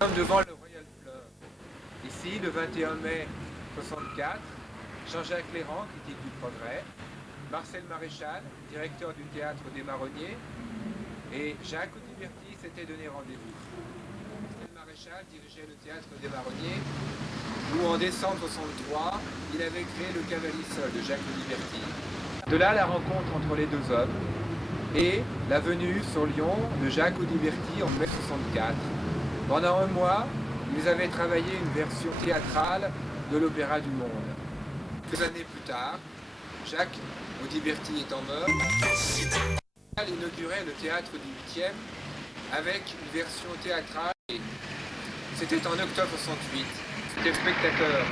Nous sommes devant le Royal Fleur. Ici, le 21 mai 64, Jean-Jacques Léran, critique du progrès, Marcel Maréchal, directeur du théâtre des Marronniers, et Jacques Audiberti s'étaient donné rendez-vous. Marcel Maréchal dirigeait le théâtre des Marronniers, où en décembre 63, il avait créé le Cavalier-Seul de Jacques Audiberti. De là, la rencontre entre les deux hommes et la venue sur Lyon de Jacques Audiberti en mai 64. Pendant un mois, ils avaient travaillé une version théâtrale de l'Opéra du Monde. Quelques années plus tard, Jacques Audiberti étant mort, il inaugurait le théâtre du 8e avec une version théâtrale. C'était en octobre 68. J'étais spectateur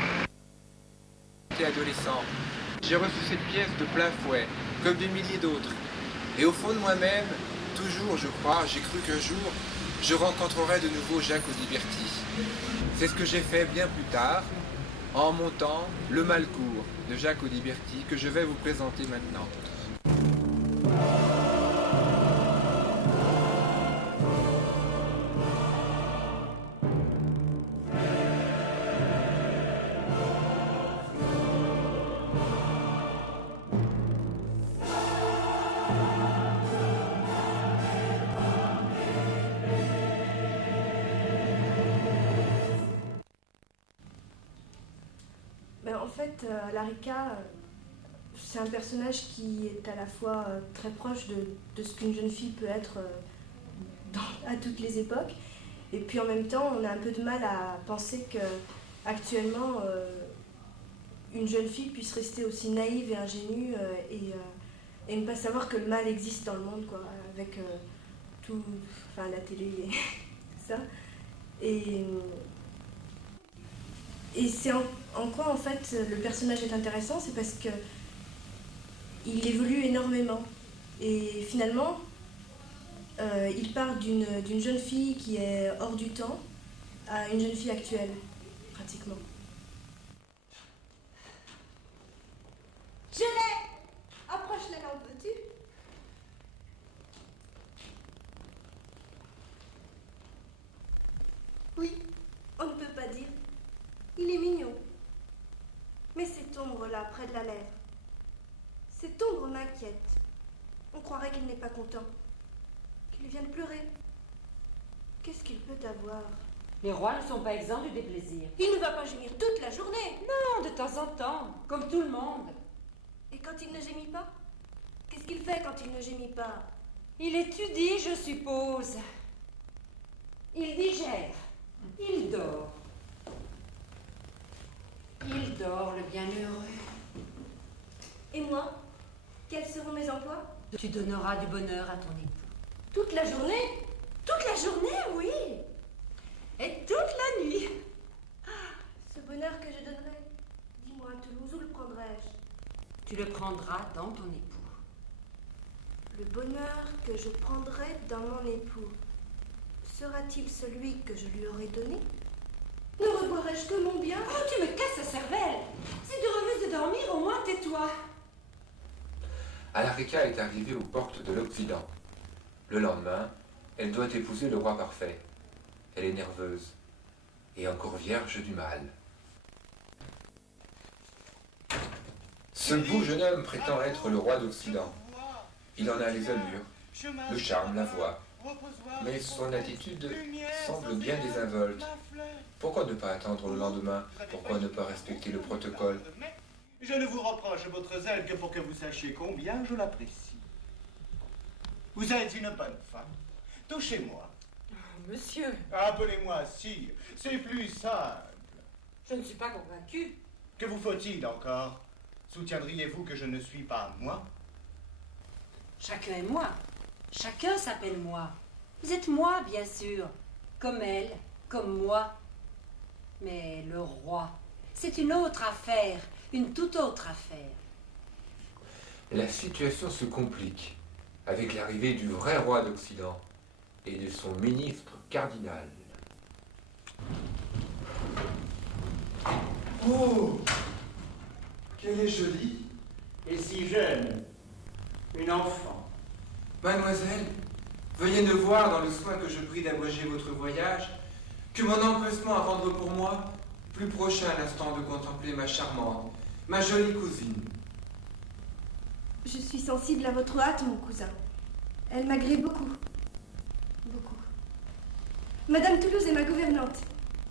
et adolescent. J'ai reçu cette pièce de plein fouet, comme des milliers d'autres. Et au fond de moi-même, toujours, je crois, j'ai cru qu'un jour, je rencontrerai de nouveau Jacques Audiberti. C'est ce que j'ai fait bien plus tard, en montant Le Malcourt de Jacques Audiberti, que je vais vous présenter maintenant. En fait, Larika, c'est un personnage qui est à la fois très proche de ce qu'une jeune fille peut être à toutes les époques. Et puis en même temps, on a un peu de mal à penser qu'actuellement, une jeune fille puisse rester aussi naïve et ingénue et ne pas savoir que le mal existe dans le monde, quoi, avec tout, enfin la télé et tout ça. Et c'est en quoi en fait le personnage est intéressant, c'est parce que il évolue énormément. Et finalement, il part d'une jeune fille qui est hors du temps à une jeune fille actuelle, pratiquement. Je l'ai! Approche la lampe, veux-tu? Oui, on ne peut pas dire. Il est mignon. Mais cette ombre-là, près de la lèvre, cette ombre m'inquiète. On croirait qu'il n'est pas content, qu'il vient de pleurer. Qu'est-ce qu'il peut avoir? Les rois ne sont pas exempts du déplaisir. Il ne va pas gémir toute la journée. Non, de temps en temps, comme tout le monde. Et quand il ne gémit pas? Qu'est-ce qu'il fait quand il ne gémit pas? Il étudie, je suppose. Il digère. Il dort. Il dort, le bienheureux. Et moi? Quels seront mes emplois? Tu donneras du bonheur à ton époux. Toute la journée? Toute la journée, oui. Et toute la nuit. Ce bonheur que je donnerai, dis-moi à Toulouse, où le prendrai-je? Tu le prendras dans ton époux. Le bonheur que je prendrai dans mon époux, sera-t-il celui que je lui aurai donné? Ne revoirai-je que mon bien? Oh, tu me casses la cervelle. Si tu refuses de dormir, au moins tais-toi. Alarica est arrivée aux portes de l'Occident. Le lendemain, elle doit épouser le roi parfait. Elle est nerveuse et encore vierge du mal. Ce beau jeune homme prétend être le roi d'Occident. Il en a les allures, le charme, la voix. Mais son attitude semble bien désinvolte. Pourquoi ne pas attendre le lendemain? Pourquoi ne pas respecter le protocole? Je ne vous reproche votre zèle que pour que vous sachiez combien je l'apprécie. Vous êtes une bonne femme. Touchez-moi. Monsieur, Appelez-moi sire. C'est plus simple. je ne suis pas convaincue. Que vous faut-il encore? Soutiendriez-vous que je ne suis pas moi? Chacun est moi. Chacun s'appelle moi. Vous êtes moi, bien sûr. Comme elle, comme moi. Mais le roi, c'est une autre affaire. Une toute autre affaire. La situation se complique avec l'arrivée du vrai roi d'Occident et de son ministre cardinal. Oh, qu'elle est jolie. Et si jeune, une enfant. Mademoiselle, veuillez ne voir dans le soin que je prie d'abréger votre voyage que mon empressement à rendre pour moi plus prochain à l'instant de contempler ma charmante, ma jolie cousine. Je suis sensible à votre hâte, mon cousin. Elle m'agrée beaucoup. Beaucoup. Madame Toulouse est ma gouvernante.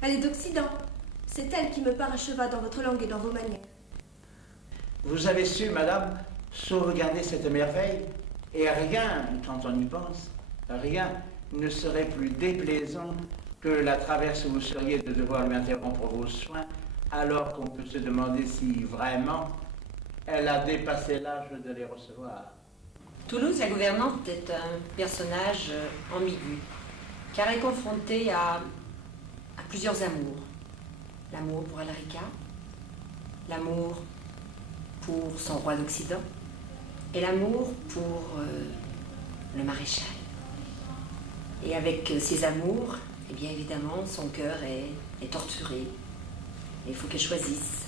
Elle est d'Occident. C'est elle qui me paracheva dans votre langue et dans vos manières. Vous avez su, madame, sauvegarder cette merveille, et rien, quand on y pense, rien ne serait plus déplaisant que la traverse où vous seriez de devoir lui interrompre vos soins, alors qu'on peut se demander si vraiment elle a dépassé l'âge de les recevoir. Toulouse, la gouvernante, est un personnage ambigu, car elle est confrontée à plusieurs amours. L'amour pour Alarica, l'amour pour son roi d'Occident, et l'amour pour le maréchal. Et avec ces amours, eh bien évidemment, son cœur est torturé. Il faut qu'elle choisisse.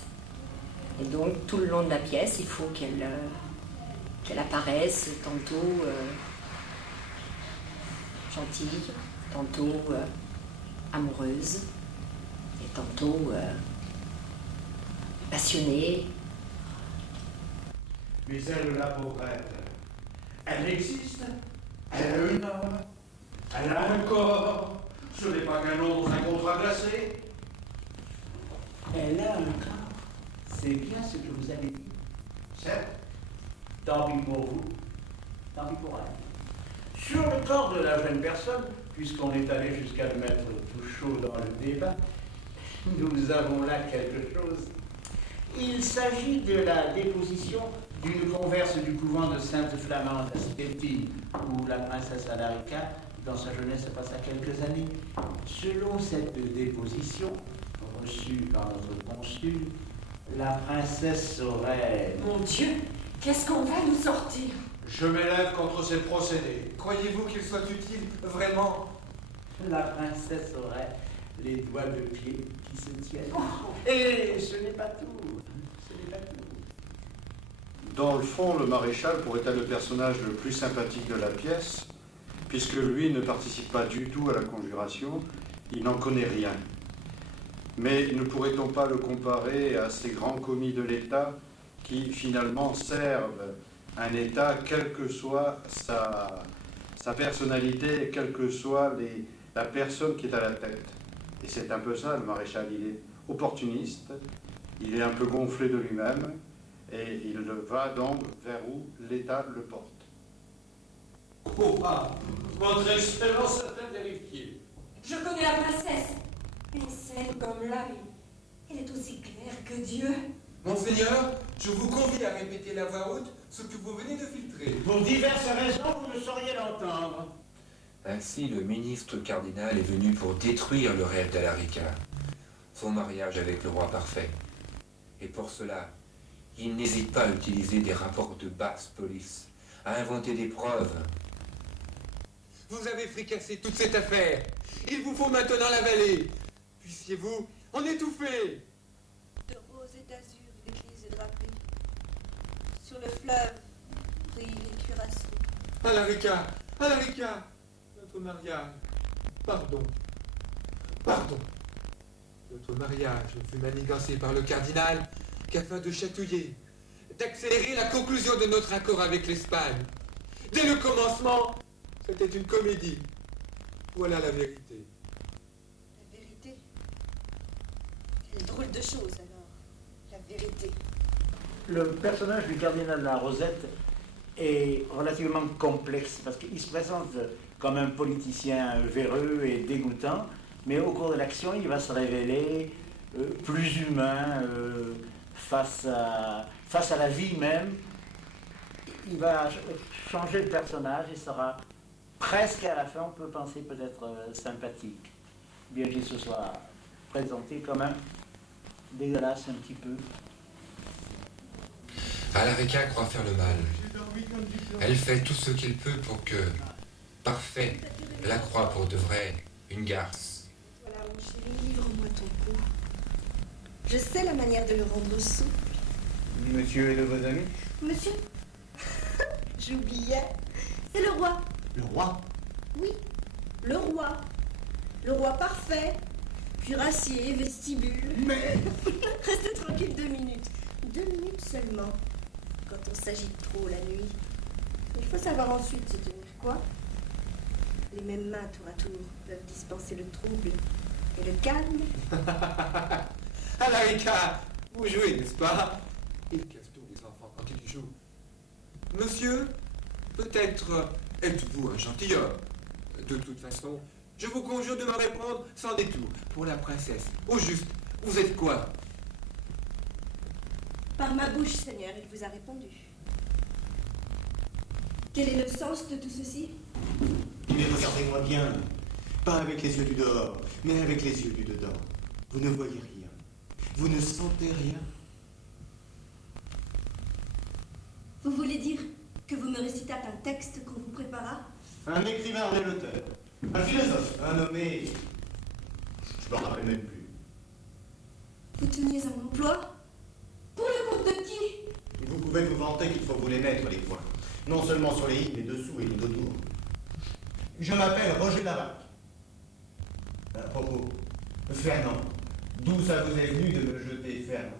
Et donc, tout le long de la pièce, il faut qu'elle apparaisse tantôt gentille, tantôt amoureuse, et tantôt passionnée. Mais elle, la pauvrette, elle existe. Elle a un homme. Elle a un corps. Ce n'est pas qu'un nom dans un contrat glacé. Elle a un corps. C'est bien ce que vous avez dit. Certes. Tant pis pour vous, tant pis pour elle. Sur le corps de la jeune personne, puisqu'on est allé jusqu'à le mettre tout chaud dans le débat, nous avons là quelque chose. Il s'agit de la déposition d'une converse du couvent de Sainte-Flamande à Stettin, où la princesse Alarica, dans sa jeunesse, passa quelques années. Selon cette déposition, reçue par notre consul, la princesse aurait... Mon Dieu, qu'est-ce qu'on va nous sortir? Je m'élève contre ces procédés. Croyez-vous qu'il soit utile, vraiment? La princesse aurait les doigts de pied qui se tiennent. Et ce n'est pas tout. Ce n'est pas tout. Dans le fond, le maréchal pourrait être le personnage le plus sympathique de la pièce, puisque lui ne participe pas du tout à la conjuration, il n'en connaît rien. Mais ne pourrait-on pas le comparer à ces grands commis de l'État qui finalement servent un État, quelle que soit sa personnalité, quelle que soit la personne qui est à la tête. Et c'est un peu ça, le maréchal, il est opportuniste, il est un peu gonflé de lui-même, et il va donc vers où l'État le porte. Oh, ah, votre excellence a-t-elle vérifié? Je connais la princesse. Elle est saine comme l'œil. Elle est aussi claire que Dieu. Monseigneur, je vous convie à répéter la voix haute ce que vous venez de filtrer. Pour diverses raisons, vous ne sauriez l'entendre. Ainsi, le ministre cardinal est venu pour détruire le rêve d'Alarica, son mariage avec le roi parfait. Et pour cela, il n'hésite pas à utiliser des rapports de basse police, à inventer des preuves. Vous avez fricassé toute cette affaire. Il vous faut maintenant la vallée. Puissiez-vous en étouffer. De roses et d'azur, d'églises et drapées. Sur le fleuve, brillent les cuirassés. Alarica, Alarica, notre mariage. Pardon. Pardon. Notre mariage fut manigancé par le cardinal qu'afin de chatouiller, d'accélérer la conclusion de notre accord avec l'Espagne. Dès le commencement, c'était une comédie. Voilà la vérité. La vérité. Quelle drôle de chose alors. La vérité. Le personnage du cardinal La Rosette est relativement complexe parce qu'il se présente comme un politicien véreux et dégoûtant, mais au cours de l'action, il va se révéler plus humain face à la vie même. Il va changer de personnage et sera presque à la fin, on peut penser peut-être sympathique, bien qu'il se soit présenté comme un dégueulasse un petit peu. Alarica croit faire le mal. Elle fait tout ce qu'elle peut pour que Parfait la croie pour de vrai une garce. Voilà, mon chéri, livre-moi ton cou. Je sais la manière de le rendre souple. Monsieur est de vos amis? Monsieur J'oubliais. C'est le roi. Le roi? Oui, le roi. Le roi parfait. Cuirassier, vestibule. Mais Restez tranquille 2 minutes. 2 minutes seulement. Quand on s'agite trop la nuit. Il faut savoir ensuite se tenir quoi? Les mêmes mains tour à tour peuvent dispenser le trouble et le calme. Alarica, vous jouez, n'est-ce pas? Ils cassent tous les enfants quand ils jouent. Monsieur, peut-être êtes-vous un gentilhomme. De toute façon, je vous conjure de me répondre sans détour. Pour la princesse, au juste, vous êtes quoi? Par ma bouche, Seigneur, il vous a répondu. Quel est le sens de tout ceci? Mais regardez-moi bien. Pas avec les yeux du dehors, mais avec les yeux du dedans. Vous ne voyez rien. Vous ne sentez rien. Vous voulez dire que vous me récitâtes un texte qu'on vous prépara? Un écrivain en est l'auteur. Un philosophe, un nommé... Je me rappelle même plus. Vous teniez un emploi? Pour le compte de qui? Vous pouvez vous vanter qu'il faut vous les mettre, les points. Non seulement sur les i, mais dessous et tout autour. Je m'appelle Roger Lavac. À propos, Fernand, d'où ça vous est venu de me jeter Fernand?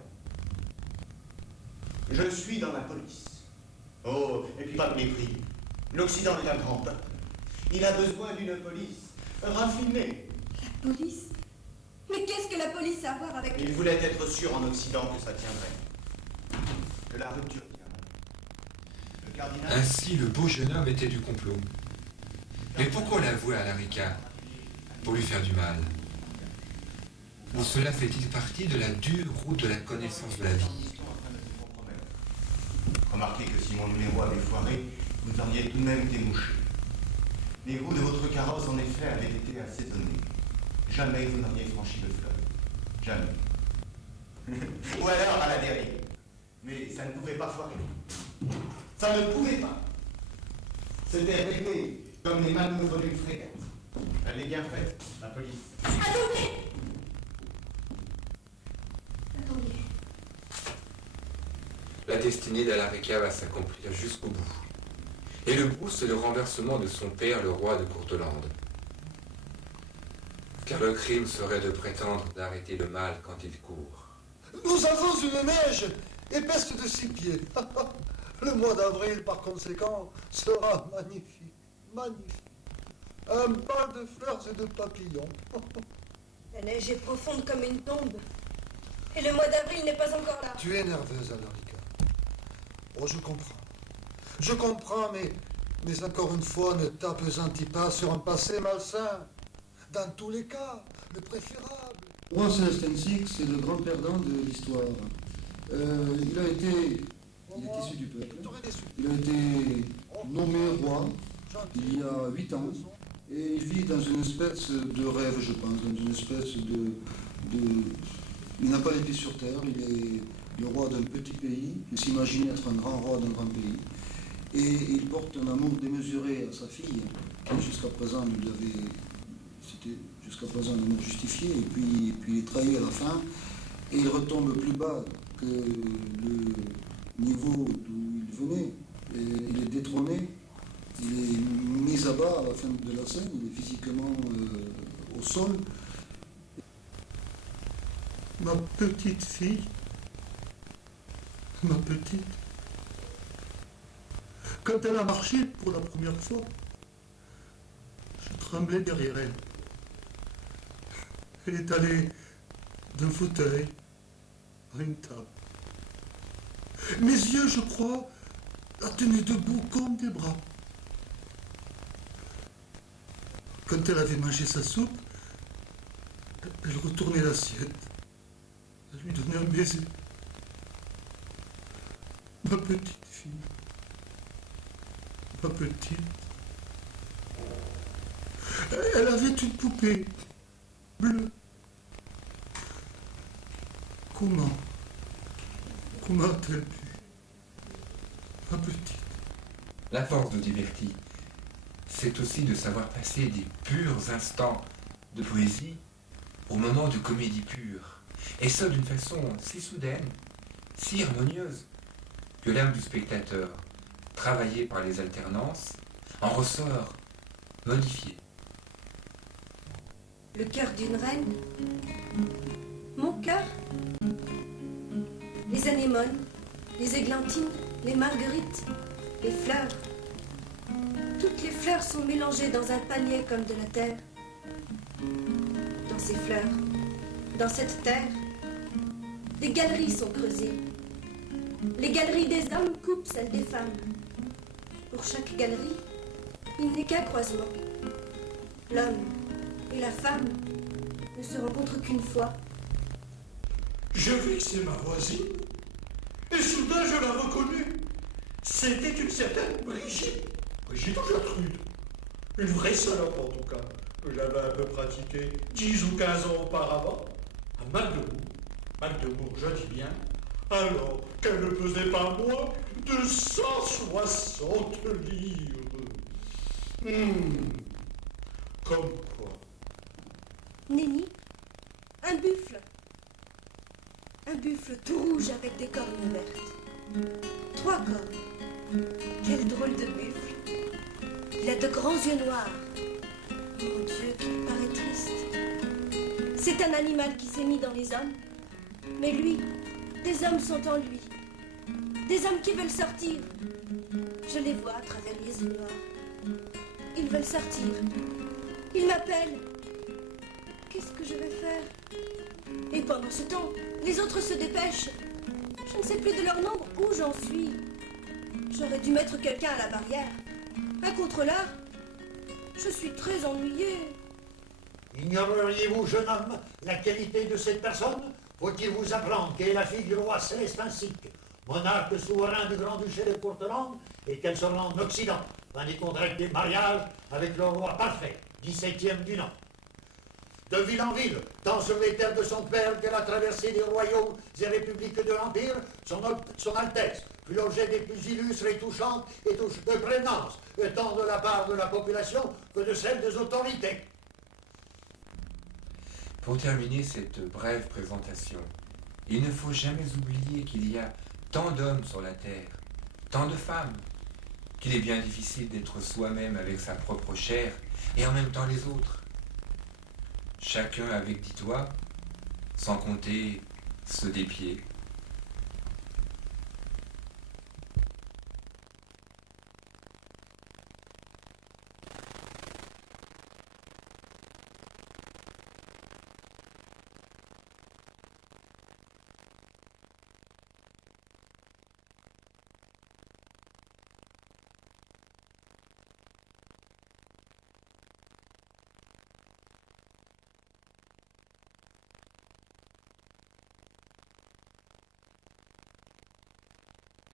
Je suis dans la police. Oh, et puis pas de mépris. L'Occident est un grand peuple. Il a besoin d'une police raffinée. La police? Mais qu'est-ce que la police a à voir avec... Il voulait être sûr en Occident que ça tiendrait. Que la rupture tiendrait. Le cardinal... Ainsi, le beau jeune homme était du complot. Mais pourquoi l'avouer à Alarica? Pour lui faire du mal? Ou cela fait-il partie de la dure route de la connaissance de la vie? Remarquez que si mon numéro avait foiré, vous auriez tout de même été mouché. Les roues de votre carrosse, en effet, avaient été assaisonnées. Jamais vous n'auriez franchi le fleuve. Jamais. Ou alors à la dérive. Mais ça ne pouvait pas foirer. Ça ne pouvait pas. C'était réglé comme les manœuvres d'une frégate. Elle est bien faite, la police. Attendez! Attendez. La destinée d'Alarica va s'accomplir jusqu'au bout. Et le bout, c'est le renversement de son père, le roi de Courtelande. Car le crime serait de prétendre d'arrêter le mal quand il court. Nous avons une neige épaisse de 6 pieds. Le mois d'avril, par conséquent, sera magnifique. Magnifique. Un bal de fleurs et de papillons. La neige est profonde comme une tombe. Et le mois d'avril n'est pas encore là. Tu es nerveuse, Alarica. Oh, je comprends. Je comprends, mais encore une fois, ne t'appesantis pas sur un passé malsain. Dans tous les cas, le préférable. Roi Célestin VI, c'est le grand perdant de l'histoire. Il est issu du peuple. Il a été nommé roi il y a 8 ans. Et il vit dans une espèce de rêve, je pense, dans une espèce de... Il n'a pas les pieds sur terre, il est le roi d'un petit pays, il s'imagine être un grand roi d'un grand pays. Et il porte un amour démesuré à sa fille, qui jusqu'à présent lui avait... C'était jusqu'à présent un amour justifié, et puis il est trahi à la fin, et il retombe plus bas que le niveau d'où il venait. Et il est détrôné, il est mis à bas à la fin de la scène, il est physiquement au sol. Ma petite fille, ma petite, quand elle a marché pour la première fois, je tremblais derrière elle. Elle est allée d'un fauteuil à une table. Mes yeux, je crois, la tenaient debout comme des bras. Quand elle avait mangé sa soupe, elle retournait l'assiette. Elle lui donnait un baiser. Ma petite fille. Ma petite. Elle avait une poupée bleue. Comment a-t-elle pu? Ma petite. La force de Diverti, c'est aussi de savoir passer des purs instants de poésie au moment de comédie pure. Et ça d'une façon si soudaine, si harmonieuse, que l'âme du spectateur, travaillée par les alternances, en ressort modifiée. Le cœur d'une reine. Mon cœur. Les anémones, les églantines, les marguerites, les fleurs. Toutes les fleurs sont mélangées dans un panier comme de la terre. Dans ces fleurs, dans cette terre, des galeries sont creusées. Les galeries des hommes coupent celles des femmes. Pour chaque galerie, il n'est qu'un croisement. L'homme et la femme ne se rencontrent qu'une fois. Je vis que c'est ma voisine. Et soudain, je la reconnus. C'était une certaine Brigitte. Brigitte ou Gertrude. Une vraie salope, en tout cas, que j'avais un peu pratiquée 10 ou 15 ans auparavant, à Magdebourg. Magdebourg, je dis bien, alors qu'elle ne pesait pas moins de 160 livres. Comme quoi. Nenni, un buffle. Un buffle tout rouge avec des cornes vertes. 3 cornes. Quel drôle de buffle. Il a de grands yeux noirs. Mon Dieu, qu'il paraît triste. C'est un animal qui s'est mis dans les hommes. Mais lui, des hommes sont en lui. Des hommes qui veulent sortir. Je les vois à travers les yeux noirs. Ils veulent sortir. Ils m'appellent. Qu'est-ce que je vais faire? Et pendant ce temps, les autres se dépêchent. Je ne sais plus de leur nombre où j'en suis. J'aurais dû mettre quelqu'un à la barrière. Un contrôleur. Je suis très ennuyée. Ignoreriez-vous, jeune homme, la qualité de cette personne? Faut-il vous apprendre qu'elle est la fille du roi Célestin Sic, monarque souverain du Grand-Duché de Courtelande, et qu'elle se rend en Occident, dans des contractés mariage avec le roi parfait, 17e du nom. De ville en ville, tant sur les terres de son père qu'elle a traversé des royaumes et républiques de l'Empire, son Altesse fut l'objet des plus illustres et touchantes et de prévenance, tant de la part de la population que de celle des autorités. Pour terminer cette brève présentation, il ne faut jamais oublier qu'il y a tant d'hommes sur la terre, tant de femmes, qu'il est bien difficile d'être soi-même avec sa propre chair et en même temps les autres. Chacun avec, dis-toi, sans compter ceux des pieds.